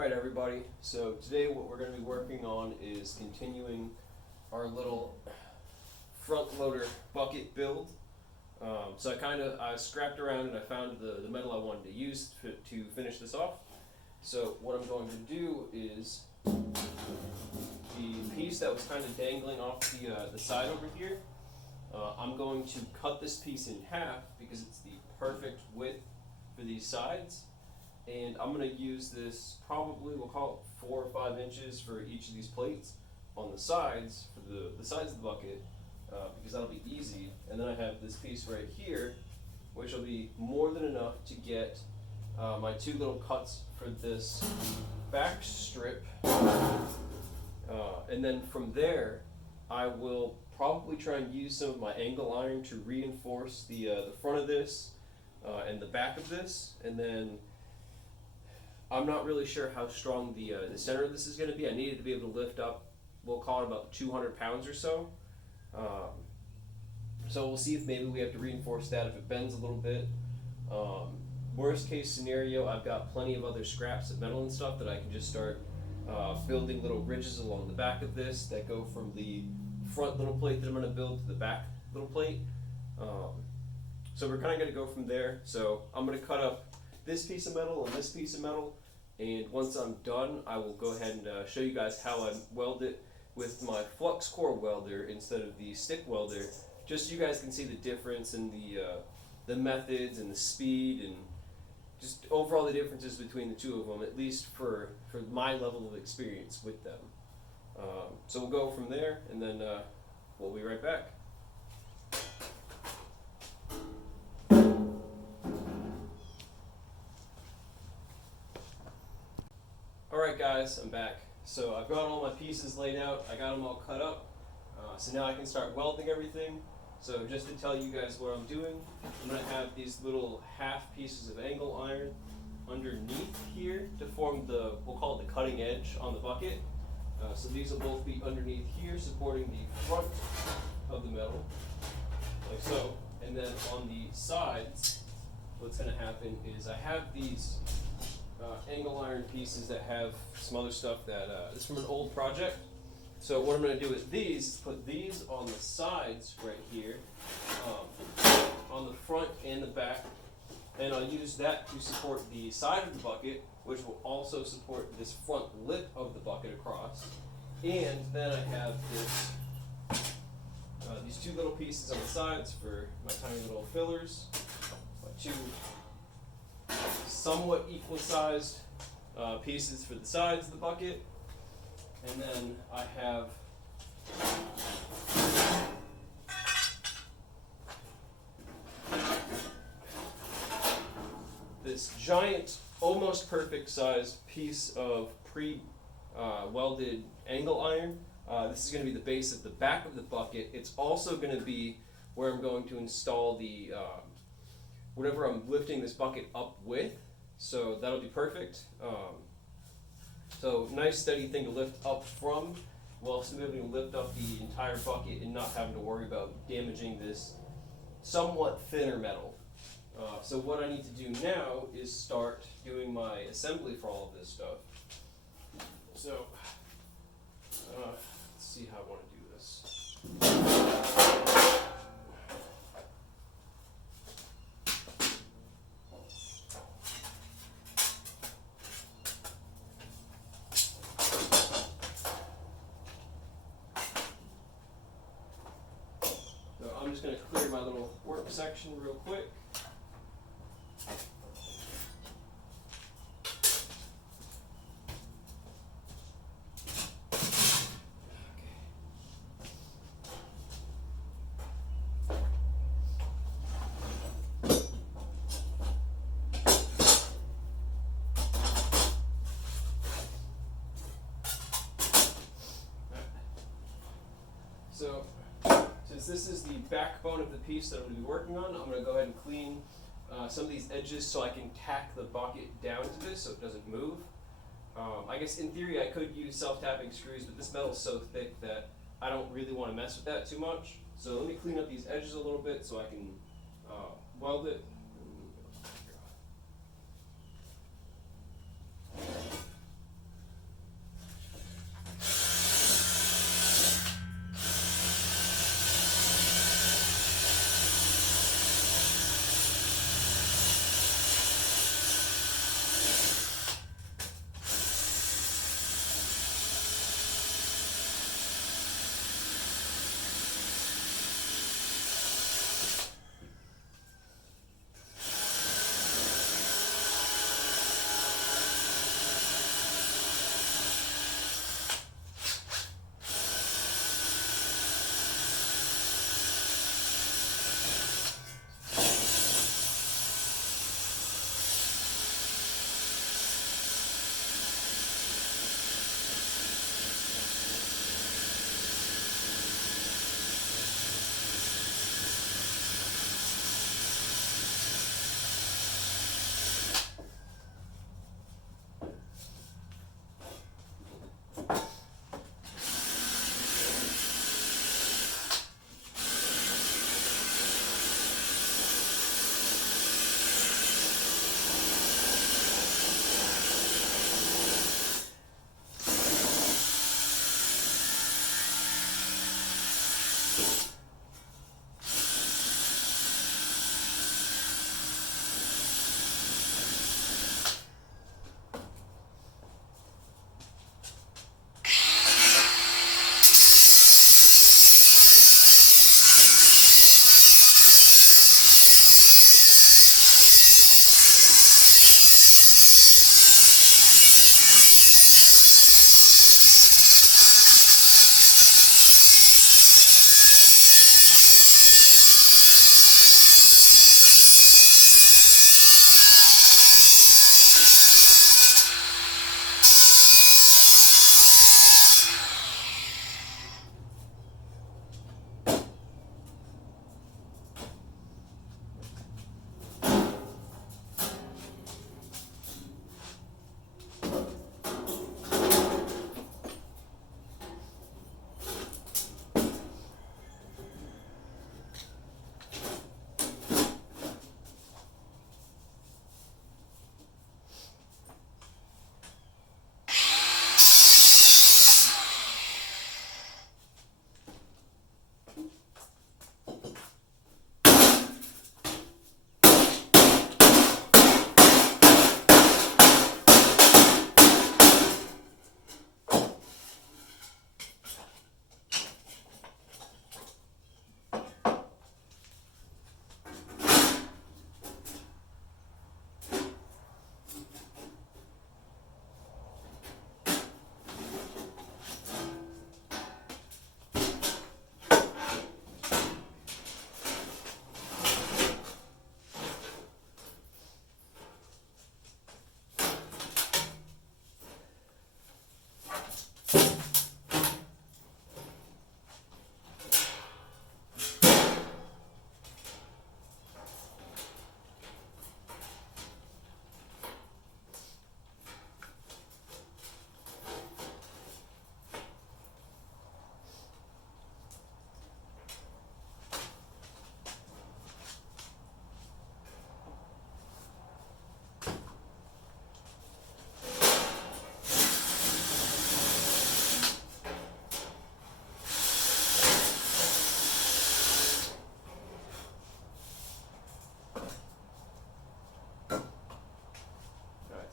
Alright everybody, so today what we're going to be working on is continuing our little front loader bucket build. So I scrapped around and I found the metal I wanted to use to finish this off. So what I'm going to do is the piece that was kind of dangling off the side over here, I'm going to cut this piece in half because it's the perfect width for these sides. And I'm going to use this, probably we'll call it 4 or 5 inches for each of these plates on the sides, for the sides of the bucket, because that'll be easy. And then I have this piece right here, which will be more than enough to get my 2 little cuts for this back strip. And then from there, I will probably try and use some of my angle iron to reinforce the front of this and the back of this. And then I'm not really sure how strong the center of this is going to be. I need it to be able to lift up, we'll call it about 200 pounds or so. So we'll see if maybe we have to reinforce that if it bends a little bit. Worst case scenario, I've got plenty of other scraps of metal and stuff that I can just start building little ridges along the back of this that go from the front little plate that I'm going to build to the back little plate. So we're kind of going to go from there. So I'm going to cut up this piece of metal and this piece of metal, and once I'm done I will go ahead and show you guys how I weld it with my flux core welder instead of the stick welder, just so you guys can see the difference in the methods and the speed and just overall the differences between the two of them, at least for my level of experience with them. So we'll go from there and then we'll be right back. Alright guys, I'm back. So I've got all my pieces laid out, I got them all cut up, so now I can start welding everything. So just to tell you guys what I'm doing, I'm going to have these little half pieces of angle iron underneath here to form we'll call it the cutting edge on the bucket. So these will both be underneath here supporting the front of the metal, like so. And then on the sides, what's going to happen is I have these angle iron pieces that have some other stuff that is from an old project. So what I'm going to do with these is put these on the sides right here, on the front and the back, and I'll use that to support the side of the bucket, which will also support this front lip of the bucket across. And then I have these 2 little pieces on the sides for my tiny little fillers, my 2 somewhat equal sized pieces for the sides of the bucket, and then I have this giant, almost perfect sized piece of welded angle iron. This is going to be the base of the back of the bucket. It's also going to be where I'm going to install the whatever I'm lifting this bucket up with, so that'll be perfect. So nice steady thing to lift up from, while still being able to lift up the entire bucket and not having to worry about damaging this somewhat thinner metal. So what I need to do now is start doing my assembly for all of this stuff. So let's see how I want to do this. I'm just going to clear my little work section real quick. So since this is the backbone of the piece that I'm going to be working on, I'm going to go ahead and clean some of these edges so I can tack the bucket down to this so it doesn't move. I guess in theory I could use self-tapping screws, but this metal is so thick that I don't really want to mess with that too much. So let me clean up these edges a little bit so I can weld it.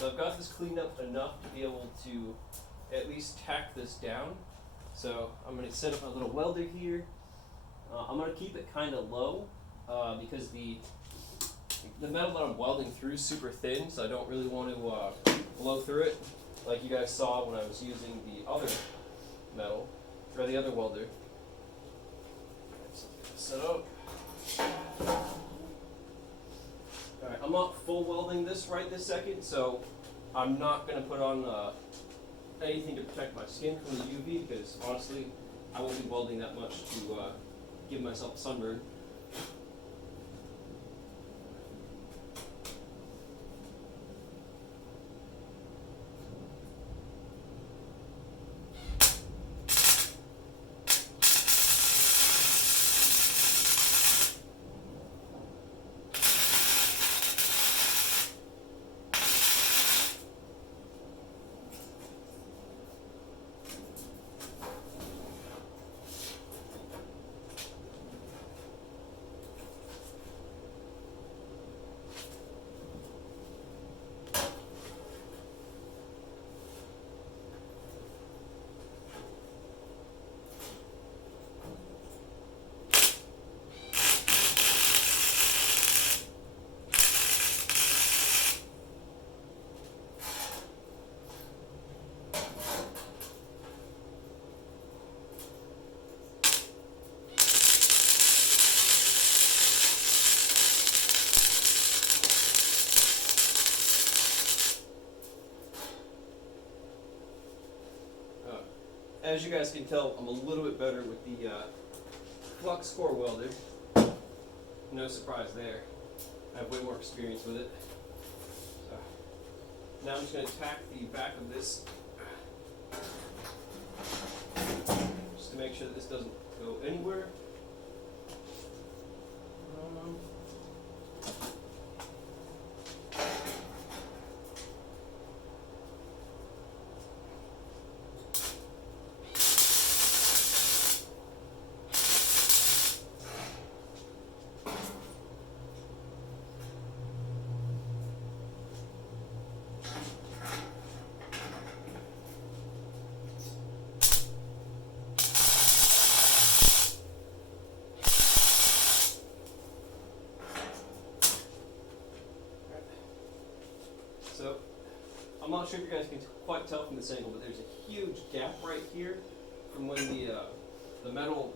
So I've got this cleaned up enough to be able to at least tack this down. So I'm going to set up my little welder here. I'm going to keep it kind of low because the metal that I'm welding through is super thin, so I don't really want to blow through it like you guys saw when I was using the other metal, or the other welder. So set up. Alright, I'm not full welding this right this second, so I'm not going to put on anything to protect my skin from the UV because honestly, I won't be welding that much to give myself a sunburn. As you guys can tell, I'm a little bit better with the flux core welder. No surprise there. I have way more experience with it. So, now I'm just going to tack the back of this just to make sure that this doesn't go anywhere. So, I'm not sure if you guys can quite tell from this angle, but there's a huge gap right here from when the metal,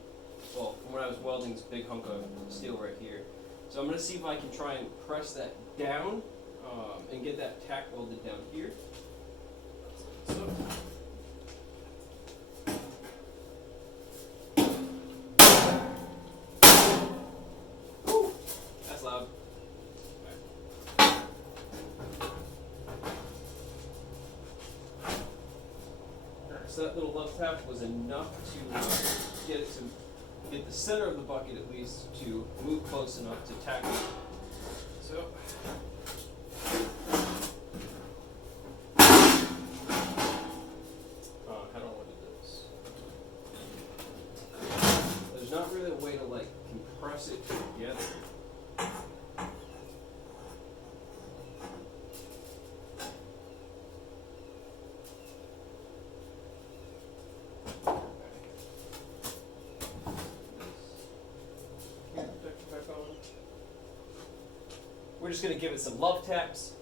well, from when I was welding this big hunk of steel right here. So I'm going to see if I can try and press that down and get that tack welded down here. So, whew, that's loud. So that little love tap was enough to get the center of the bucket at least to move close enough to tack it. So how do I want to do this? There's not really a way to like compress it together. We're just going to give it some love taps.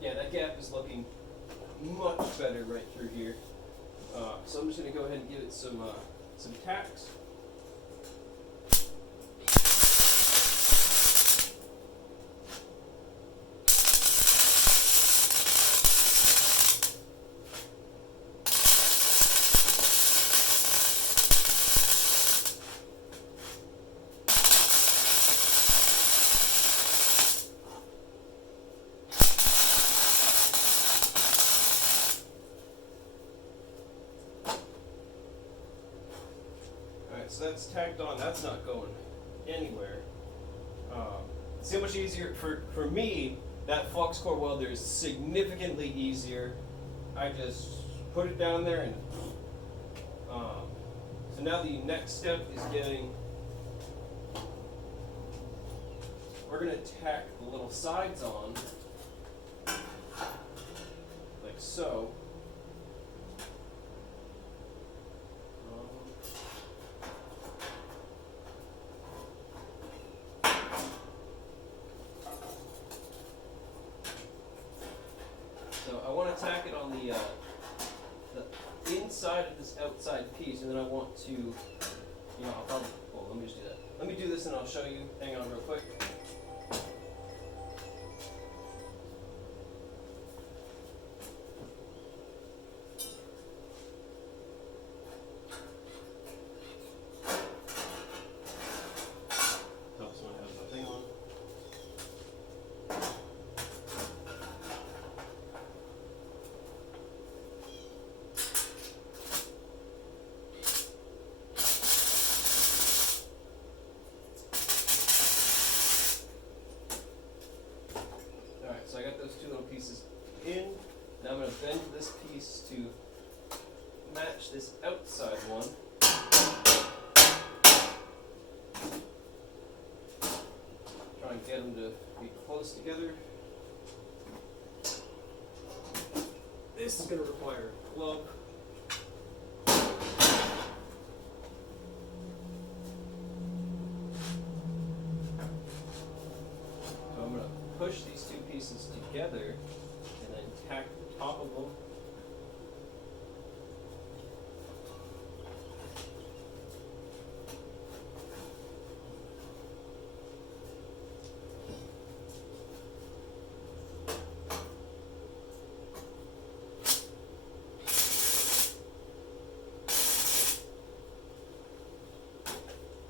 Yeah, that gap is looking much better right through here. So I'm just going to go ahead and give it some tacks. So that's tacked on. That's not going anywhere. See how much easier for me. That flux core welder is significantly easier. I just put it down there and so now the next step is we're going to tack the little sides on like so. So I want to tack it on the inside of this outside piece, and then I want to, I'll probably, well, let me just do that. Let me do this and I'll show you. Hang on real quick. Hope someone has the thing on. So I got those two little pieces in. Now I'm going to bend this piece to match this outside one. Try and get them to be close together. This is going to require a glove. So I'm going to push these two pieces together and then tack the top of them.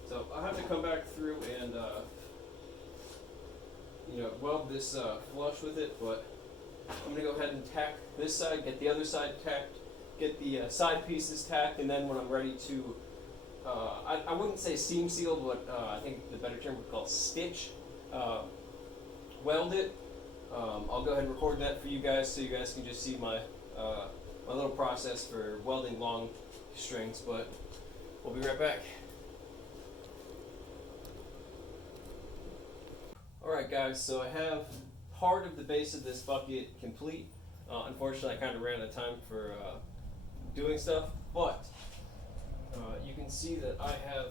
So I'll have to come back through and weld this flush with it, but I'm going to go ahead and tack this side, get the other side tacked, get the side pieces tacked, and then when I'm ready to, I wouldn't say seam seal, but I think the better term would be called stitch, weld it. I'll go ahead and record that for you guys so you guys can just see my, my little process for welding long strings, but we'll be right back. Alright guys, so I have part of the base of this bucket complete. Unfortunately I kind of ran out of time for doing stuff, but you can see that I have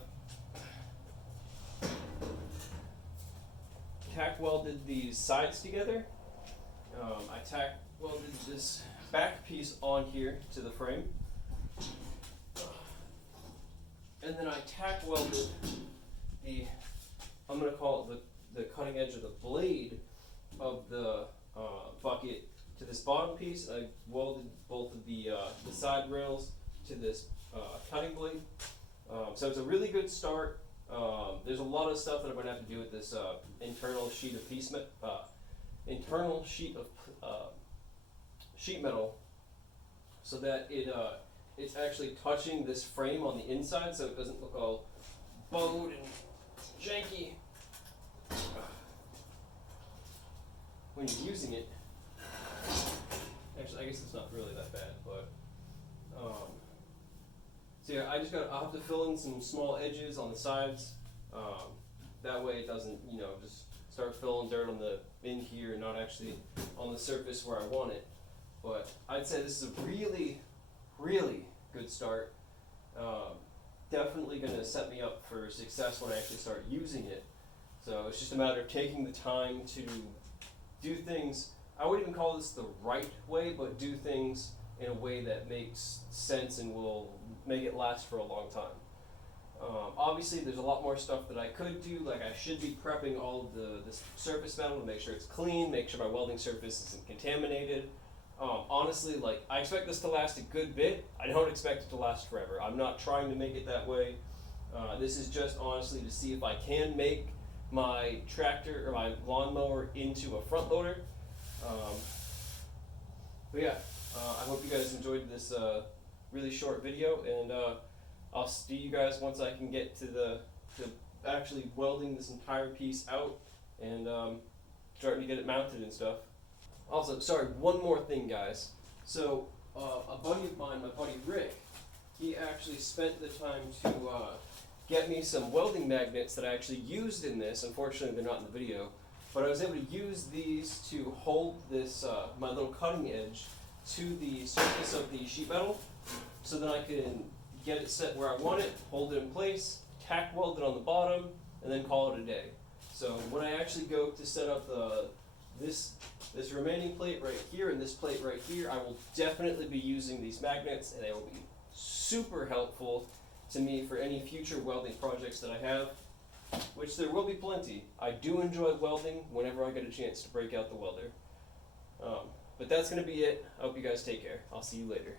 tack welded these sides together. I tack welded this back piece on here to the frame. And then I tack welded the, I'm going to call it the cutting edge of the blade of the bucket to this bottom piece. I welded both of the side rails to this cutting blade. So it's a really good start. There's a lot of stuff that I'm going to have to do with this internal sheet of sheet metal, so that it's actually touching this frame on the inside, so it doesn't look all bowed and janky when you're using it. Actually, I guess it's not really that bad, but so yeah, I'll have to fill in some small edges on the sides. That way it doesn't, just start filling dirt on the in here and not actually on the surface where I want it. But I'd say this is a really, really good start. Definitely going to set me up for success when I actually start using it. So it's just a matter of taking the time to do things, I wouldn't even call this the right way, but do things in a way that makes sense and will make it last for a long time. Obviously there's a lot more stuff that I could do, like I should be prepping all of the surface metal to make sure it's clean, make sure my welding surface isn't contaminated. Honestly, like, I expect this to last a good bit. I don't expect it to last forever. I'm not trying to make it that way. This is just honestly to see if I can make my tractor or my lawnmower into a front loader. But yeah, I hope you guys enjoyed this really short video, and I'll see you guys once I can get to actually welding this entire piece out and starting to get it mounted and stuff. Also, sorry, one more thing, guys. So, a buddy of mine, my buddy Rick, he actually spent the time to get me some welding magnets that I actually used in this. Unfortunately, they're not in the video, but I was able to use these to hold this, my little cutting edge to the surface of the sheet metal, so that I can get it set where I want it, hold it in place, tack weld it on the bottom, and then call it a day. So when I actually go to set up this remaining plate right here and this plate right here, I will definitely be using these magnets, and they will be super helpful to me for any future welding projects that I have, which there will be plenty. I do enjoy welding whenever I get a chance to break out the welder. But that's going to be it. I hope you guys take care. I'll see you later.